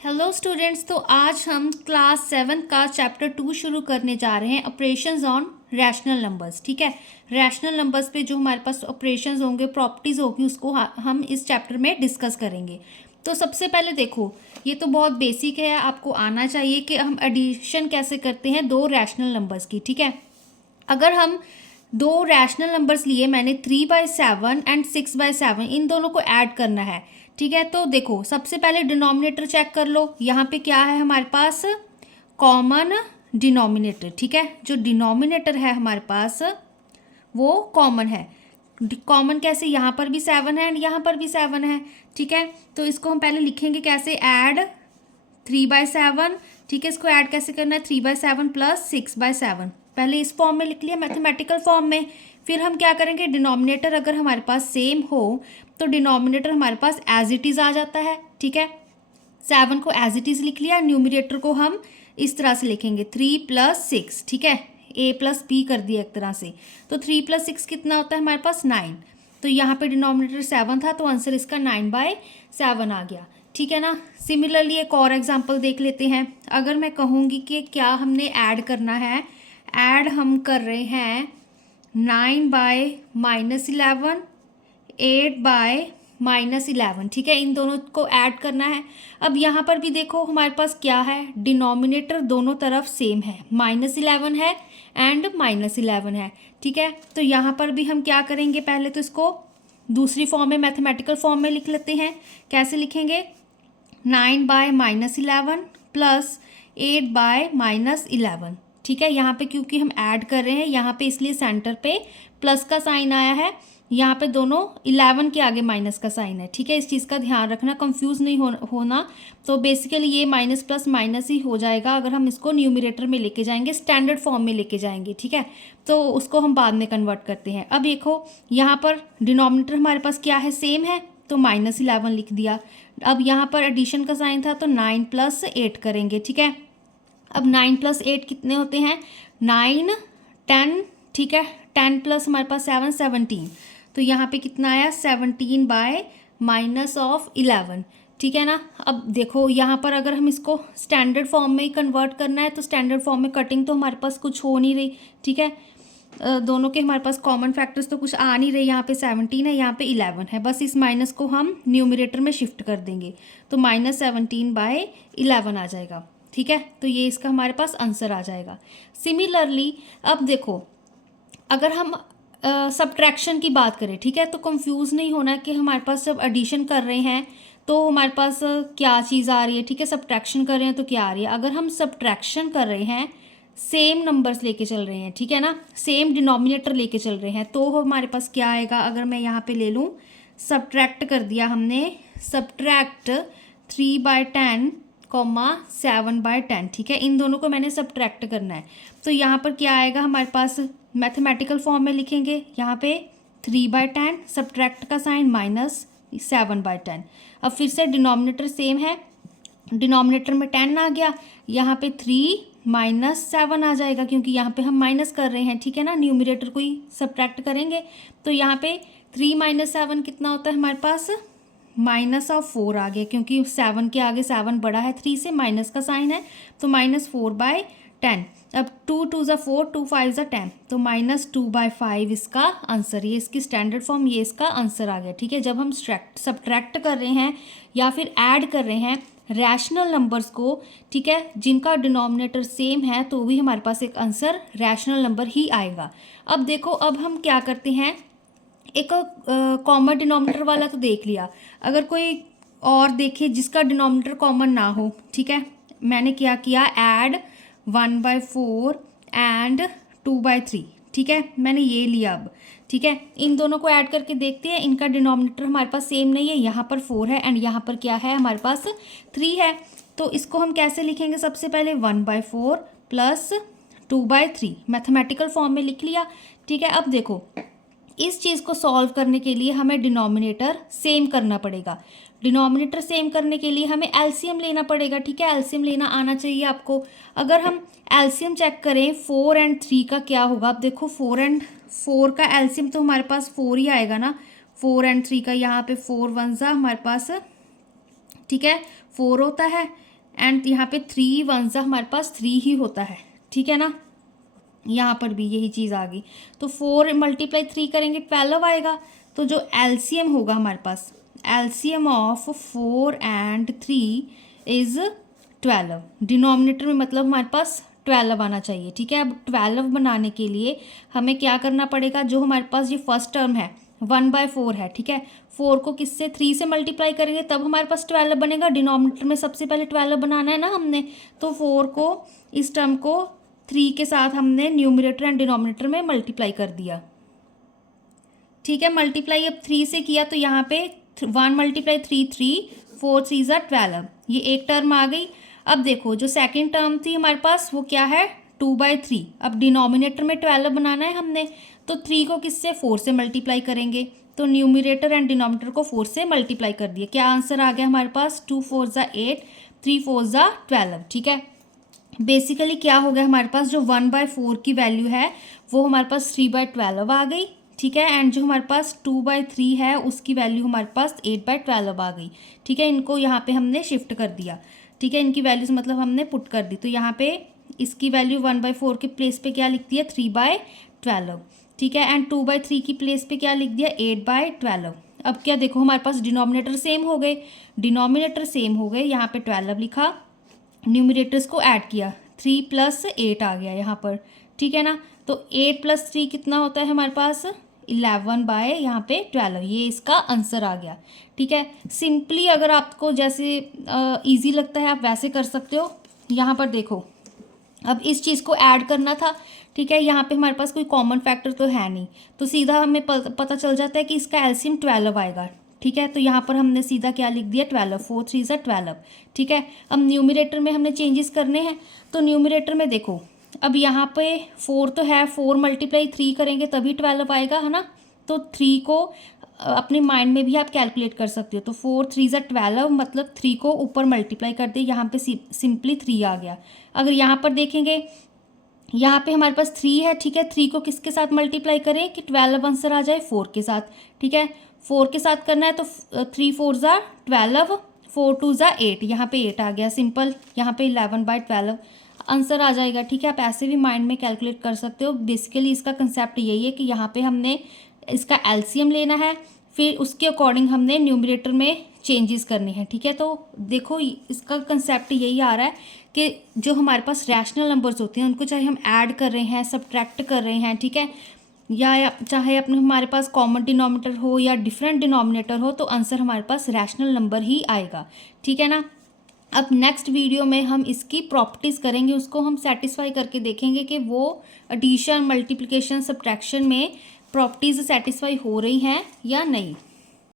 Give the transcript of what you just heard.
Hello students. तो आज हम क्लास 7 का चैप्टर 2 शुरू करने जा रहे हैं, ऑपरेशंस ऑन रैशनल नंबर्स। ठीक है, रैशनल नंबर्स पे जो हमारे पास ऑपरेशंस होंगे, प्रॉपर्टीज़ होगी, उसको हम इस चैप्टर में डिस्कस करेंगे। तो सबसे पहले देखो, ये तो बहुत बेसिक है, आपको आना चाहिए कि हम एडिशन कैसे करते हैं दो रैशनल नंबर्स की। ठीक है, अगर हम दो रैशनल नंबर्स लिए, मैंने 3/7 एंड 6/7, इन दोनों को ऐड करना है। ठीक है, तो देखो सबसे पहले डिनोमिनेटर चेक कर लो। यहाँ पे क्या है हमारे पास? Common denominator. ठीक है, जो डिनोमिनेटर है हमारे पास वो कॉमन है। कॉमन कैसे? यहाँ पर भी 7 है एंड यहाँ पर भी 7 है। ठीक है, तो इसको हम पहले लिखेंगे कैसे? ऐड 3/7। ठीक है, इसको ऐड कैसे करना है? 3/7 प्लस 6/7। पहले इस फॉर्म में लिख लिया, मैथमेटिकल फॉर्म में। फिर हम क्या करेंगे? डिनोमिनेटर अगर हमारे पास सेम हो तो डिनोमिनेटर हमारे पास एज इट इज़ आ जाता है। ठीक है, 7 को एज इट इज़ लिख लिया। न्यूमिनेटर को हम इस तरह से लिखेंगे 3 + 6। ठीक है, a + b कर दिया एक तरह से। तो 3 + 6 कितना होता है हमारे पास? 9। तो यहाँ पे डिनोमिनेटर 7 था, तो आंसर इसका 9/7 आ गया। ठीक है ना। सिमिलरली एक और एग्जांपल देख लेते हैं। अगर मैं कहूँगी कि क्या हमने ऐड करना है, ऐड हम कर रहे हैं 9/-11, 8/-11। ठीक है, इन दोनों को ऐड करना है। अब यहाँ पर भी देखो हमारे पास क्या है? डिनोमिनेटर दोनों तरफ सेम है, -11 है एंड -11 है। ठीक है, तो यहाँ पर भी हम क्या करेंगे? पहले तो इसको दूसरी फॉर्म में, मैथमेटिकल फॉर्म में लिख लेते हैं। कैसे लिखेंगे? 9/-11 प्लस 8/-11। ठीक है, यहाँ पे क्योंकि हम ऐड कर रहे हैं, यहाँ पे इसलिए सेंटर पे प्लस का साइन आया है, यहाँ पे दोनों 11 के आगे माइनस का साइन है। ठीक है, इस चीज़ का ध्यान रखना, कंफ्यूज नहीं होना। तो बेसिकली ये माइनस प्लस माइनस ही हो जाएगा अगर हम इसको न्यूमिनेटर में लेके जाएंगे, स्टैंडर्ड फॉर्म में लेके जाएंगे। ठीक है, तो उसको हम बाद में कन्वर्ट करते हैं। अब देखो यहाँ पर डिनोमिनेटर हमारे पास क्या है? सेम है, तो -11 लिख दिया। अब यहाँ पर एडिशन का साइन था, तो 9 + 8 करेंगे। ठीक है, अब 9 + 8 कितने होते हैं? 9, 10। ठीक है, 10 प्लस हमारे पास 7, 17। तो यहाँ पे कितना आया? 17/-11। ठीक है ना। अब देखो यहाँ पर अगर हम इसको स्टैंडर्ड फॉर्म में ही कन्वर्ट करना है, तो स्टैंडर्ड फॉर्म में कटिंग तो हमारे पास कुछ हो नहीं रही। ठीक है, दोनों के हमारे पास कॉमन फैक्टर्स तो कुछ आ नहीं रहे। यहाँ पे 17 है, यहाँ पे 11 है, बस इस माइनस को हम न्यूमिनेटर में शिफ्ट कर देंगे, तो -17/11 आ जाएगा। ठीक है, तो ये इसका हमारे पास आंसर आ जाएगा। सिमिलरली अब देखो, अगर हम सब्ट्रैक्शन की बात करें, ठीक है, तो कंफ्यूज नहीं होना कि हमारे पास जब एडिशन कर रहे हैं तो हमारे पास क्या चीज़ आ रही है। ठीक है, सब्ट्रैक्शन कर रहे हैं तो क्या आ रही है? अगर हम सब्ट्रैक्शन कर रहे हैं, सेम नंबर्स लेके चल रहे हैं, ठीक है ना, सेम डिनोमिनेटर लेके चल रहे हैं, तो हमारे पास क्या आएगा? अगर मैं यहाँ पे ले लूँ, सब्ट्रैक्ट कर दिया हमने, सब्ट्रैक्ट 3/10, 7/10। ठीक है, इन दोनों को मैंने सब्ट्रैक्ट करना है, तो यहाँ पर क्या आएगा हमारे पास? मैथमेटिकल फॉर्म में लिखेंगे, यहाँ पे 3/10, सब्ट्रैक्ट का साइन -7/10। अब फिर से डिनोमिनेटर सेम है, डिनोमिनेटर में 10 आ गया, यहाँ पे 3 - 7 आ जाएगा, क्योंकि यहाँ पे हम माइनस कर रहे हैं। ठीक है ना, न्यूमिनेटर को ही सब्ट्रैक्ट करेंगे, तो यहाँ पे 3 - 7 कितना होता है हमारे पास? -4 आ गया, क्योंकि 7 के आगे 7 बड़ा है 3 से, माइनस का साइन है, तो -4/10। अब 2 × 2 = 4, 2 × 5 = 10, तो -2/5 इसका आंसर, ये इसकी स्टैंडर्ड फॉर्म, ये इसका आंसर आ गया। ठीक है, जब हम सब्ट्रैक्ट कर रहे हैं या फिर ऐड कर रहे हैं रैशनल नंबर्स को, ठीक है, जिनका डिनोमिनेटर सेम है, तो भी हमारे पास एक आंसर रैशनल नंबर ही आएगा। अब देखो, अब हम क्या करते हैं, एक कॉमन डिनोमिनेटर वाला तो देख लिया, अगर कोई और देखे जिसका डिनोमिनेटर कॉमन ना हो। ठीक है, मैंने क्या किया? Add 1/4 and 2/3। ठीक है, मैंने ये लिया। अब ठीक है, इन दोनों को ऐड करके देखते हैं, इनका डिनोमिनेटर हमारे पास सेम नहीं है, यहाँ पर 4 है एंड यहाँ पर क्या है हमारे पास? 3 है। तो इसको हम कैसे लिखेंगे? सबसे पहले 1/4 प्लस 2/3, मैथमेटिकल फॉर्म में लिख लिया। ठीक है, अब देखो, इस चीज़ को सॉल्व करने के लिए हमें डिनोमिनेटर सेम करना पड़ेगा। डिनोमिनेटर सेम करने के लिए हमें एलसीएम लेना पड़ेगा। ठीक है, एलसीएम लेना आना चाहिए आपको। अगर हम एलसीएम चेक करें 4 और 3 का, क्या होगा? अब देखो 4 और 4 का एलसीएम तो हमारे पास 4 ही आएगा ना, 4 और 3 का। यहाँ पे 4 × 1 हमारे पास, ठीक है, 4 होता है एंड यहाँ पे 3 1 हमारे पास 3 ही होता है, ठीक है ना। यहाँ पर भी यही चीज़ आ गई, तो 4 × 3 करेंगे 12 आएगा। तो जो एलसीएम होगा हमारे पास, LCM of 4 and 3 is 12। Denominator में मतलब हमारे पास 12 आना चाहिए, ठीक है। अब 12 बनाने के लिए हमें क्या करना पड़ेगा, जो हमारे पास ये फर्स्ट टर्म है 1/4 है, ठीक है। 4 को किससे 3 से मल्टीप्लाई करेंगे तब हमारे पास 12 बनेगा। डिनोमिनेटर में सबसे पहले 12 बनाना है ना हमने, तो 4 को इस टर्म को 3 के साथ हमने न्यूमरेटर एंड डिनोमिनेटर में मल्टीप्लाई कर दिया, ठीक है। मल्टीप्लाई अब 3 से किया तो यहाँ पे 1 × 3 3, 4 3 12, ये एक टर्म आ गई। अब देखो जो सेकंड टर्म थी हमारे पास वो क्या है 2/3। अब डिनोमिनेटर में 12 बनाना है हमने, तो 3 को किससे 4 से मल्टीप्लाई करेंगे, तो न्यूमरेटर एंड डिनोमिनेटर को 4 से मल्टीप्लाई कर दिए। क्या आंसर आ गया हमारे पास 2 4 8, 3 4 12, ठीक है। बेसिकली क्या हो गया हमारे पास, जो 1/4 की वैल्यू है वो हमारे पास 3/12 आ गई, ठीक है। एंड जो हमारे पास 2/3 है उसकी वैल्यू हमारे पास 8/12 आ गई, ठीक है। इनको यहाँ पे हमने शिफ्ट कर दिया, ठीक है। इनकी वैल्यूज मतलब हमने पुट कर दी, तो यहाँ पे इसकी वैल्यू 1/4 के प्लेस पे क्या लिख दिया 3/12, ठीक है। एंड 2/3 की प्लेस पे क्या लिख दिया 8/12। अब क्या देखो हमारे पास डिनोमिनेटर सेम हो गए, डिनोमिनेटर सेम हो गए, यहाँ पे 12 लिखा, न्यूमरेटर्स को ऐड किया, 3 + 8 आ गया यहाँ पर, ठीक है ना। तो 8 + 3 कितना होता है हमारे पास 11 यहाँ पे 12, ये इसका आंसर आ गया, ठीक है। सिंपली अगर आपको जैसे इजी लगता है आप वैसे कर सकते हो। यहाँ पर देखो अब इस चीज़ को ऐड करना था, ठीक है। यहाँ पे हमारे पास कोई कॉमन फैक्टर तो है नहीं, तो सीधा हमें पता चल जाता है कि इसका एलसीएम 12 आएगा, ठीक है। तो यहाँ पर हमने सीधा क्या लिख दिया 12, 4 3 12, ठीक है। अब न्यूमरेटर में हमने चेंजेस करने हैं, तो न्यूमरेटर में देखो अब यहाँ पे 4 तो है, 4 × 3 करेंगे तभी 12 आएगा, है ना। तो 3 को अपने माइंड में भी आप कैलकुलेट कर सकते हो, तो 4 3 12 मतलब 3 को ऊपर मल्टीप्लाई कर दे, यहाँ पे सिंपली 3 आ गया। अगर यहाँ पर देखेंगे यहाँ पे हमारे पास 3 है, ठीक है। 3 को किसके साथ मल्टीप्लाई करें कि 12 आंसर आ जाए 4 के साथ, ठीक है। 4 के साथ करना है तो 3 4 12, 4 2 8, यहाँ पे 8 आ गया सिंपल, यहाँ पे 11/12 आंसर आ जाएगा, ठीक है। आप ऐसे भी माइंड में कैलकुलेट कर सकते हो। बेसिकली इसका कंसेप्ट यही है कि यहाँ पे हमने इसका एलसीएम लेना है, फिर उसके अकॉर्डिंग हमने न्यूमरेटर में चेंजेस करने हैं, ठीक है। तो देखो इसका कंसेप्ट यही आ रहा है कि जो हमारे पास रैशनल नंबर्स होते हैं उनको चाहे हम ऐड कर रहे हैं, सब्ट्रैक्ट कर रहे हैं, ठीक है, या चाहे अपने हमारे पास कॉमन डिनोमिनेटर हो या डिफरेंट डिनोमिनेटर हो, तो आंसर हमारे पास रैशनल नंबर ही आएगा, ठीक है ना। अब नेक्स्ट वीडियो में हम इसकी प्रॉपर्टीज़ करेंगे, उसको हम सेटिस्फाई करके देखेंगे कि वो एडिशन मल्टीप्लिकेशन सब्ट्रैक्शन में प्रॉपर्टीज़ सेटिस्फाई हो रही हैं या नहीं।